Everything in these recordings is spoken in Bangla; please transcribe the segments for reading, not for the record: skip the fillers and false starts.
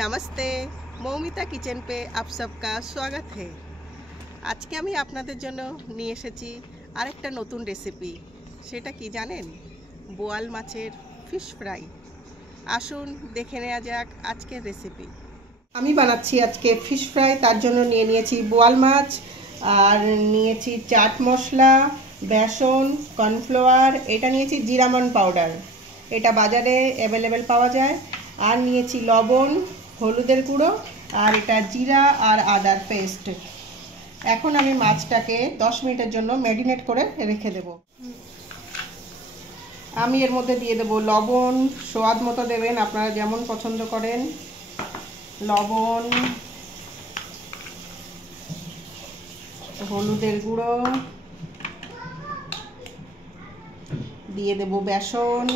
नमस्ते, মৌমিতা কিচেন पे आप सबका स्वागत है। আজকে আমি আপনাদের জন্য নিয়ে এসেছি আরেকটা নতুন রেসিপি। সেটা কি জানেন? বোয়াল মাছের ফিশ ফ্রাই। আসুন দেখে নেওয়া যাক আজকের রেসিপি। আমি বানাচ্ছি আজকে ফিশ ফ্রাই। তার জন্য নিয়ে নিয়েছি বোয়াল মাছ, আর নিয়েছি চাট মশলা, বেসন, কর্নফ্লাওয়ার, এটা নিয়েছি জিরামন পাউডার, এটা বাজারে অ্যাভেলেবেল পাওয়া যায়। আর নিয়েছি লবণ, হলুদের গুঁড়ো, আর এটা জিরা আর আদার পেস্ট। এখন আমি মাছটাকে 10 মিনিটের জন্য ম্যারিনেট করে রেখে দেব। আমি এর মধ্যে দিয়ে দেব লবণ, স্বাদ মতো দেবেন, আপনারা যেমন পছন্দ করেন। লবণ, হলুদের গুঁড়ো, দিয়ে দেব বেসন,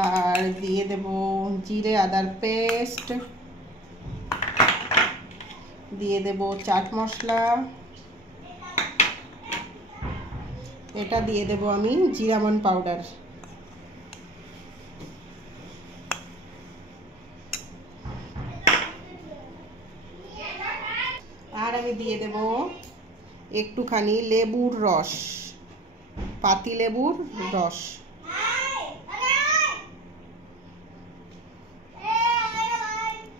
আর দিয়ে দেব জিরে আদার পেস্ট, দিয়ে দেব চাট মশলা, এটা দিয়ে দেব আমি জিরামন পাউডার, আর আমি দিয়ে দেব একটুখানি লেবুর রস, পাতি লেবুর রস।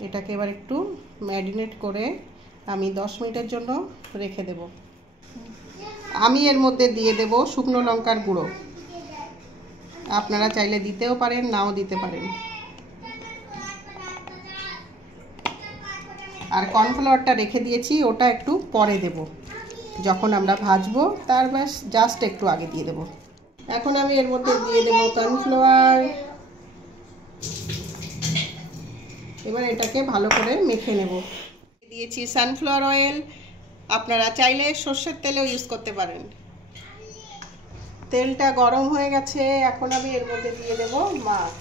এটাকে এবার একটু ম্যারিনেট করে আমি 10 মিনিটের জন্য রেখে দেব। আমি এর মধ্যে দিয়ে দেব শুকনো লঙ্কার গুঁড়ো, আপনারা চাইলে দিতেও পারেন, নাও দিতে পারেন। আর কর্নফ্লাওয়ারটা রেখে দিয়েছি, ওটা একটু পরে দেব, যখন আমরা ভাজবো তার ব্যাস জাস্ট একটু আগে দিয়ে দেব। এখন আমি এর মধ্যে দিয়ে দেব কর্নফ্লাওয়ার। এবার এটাকে ভালো করে মেখে নেব। দিয়েছি সানফ্লাওয়ার অয়েল, আপনারা চাইলে সর্ষের তেলও ইউজ করতে পারেন। তেলটা গরম হয়ে গেছে, এখন আমি এর মধ্যে দিয়ে দেব মাছ।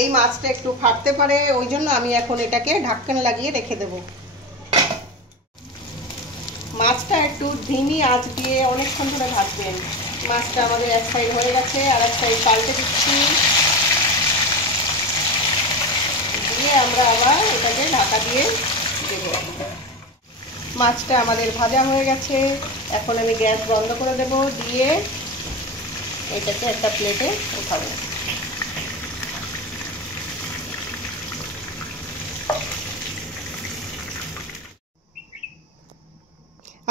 এই মাছটা একটু ফাটতে পারে, ওই জন্য আমি এখন এটাকে ঢাকনা লাগিয়ে রেখে দেব। মাছটা একটু ধিমি আঁচ দিয়ে অনেকক্ষণ ধরে ভাজবেন। মাছটা আমাদের এক সাইড হয়ে গেছে, আর এক সাইড পাল্টে দিচ্ছি, দিয়ে আমরা আবার এটাকে ঢাকা দিয়ে দেব। মাছটা আমাদের ভাজা হয়ে গেছে, এখন আমি গ্যাস বন্ধ করে দেব, দিয়ে এটাকে একটা প্লেটে উঠাবো।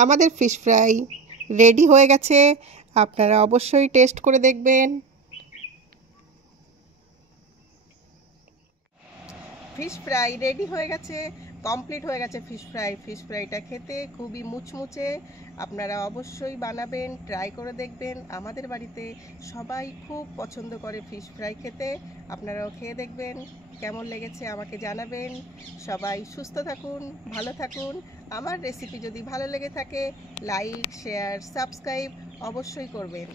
আমাদের ফিশ ফ্রাই রেডি হয়ে গেছে, আপনারা অবশ্যই টেস্ট করে দেখবেন। ফিশ ফ্রাই রেডি হয়ে গেছে, কমপ্লিট হয়ে গেছে ফিশ ফ্রাই। ফিশ ফ্রাইটা খেতে খুবই মুচমুচে, আপনারা অবশ্যই বানাবেন, ট্রাই করে দেখবেন। আমাদের বাড়িতে সবাই খুব পছন্দ করে ফিশ ফ্রাই খেতে, আপনারাও খেয়ে দেখবেন, কেমন লেগেছে আমাকে জানাবেন। সবাই সুস্থ থাকুন, ভালো থাকুন। আমার রেসিপি যদি ভালো লেগে থাকে, লাইক, শেয়ার, সাবস্ক্রাইব অবশ্যই করবেন।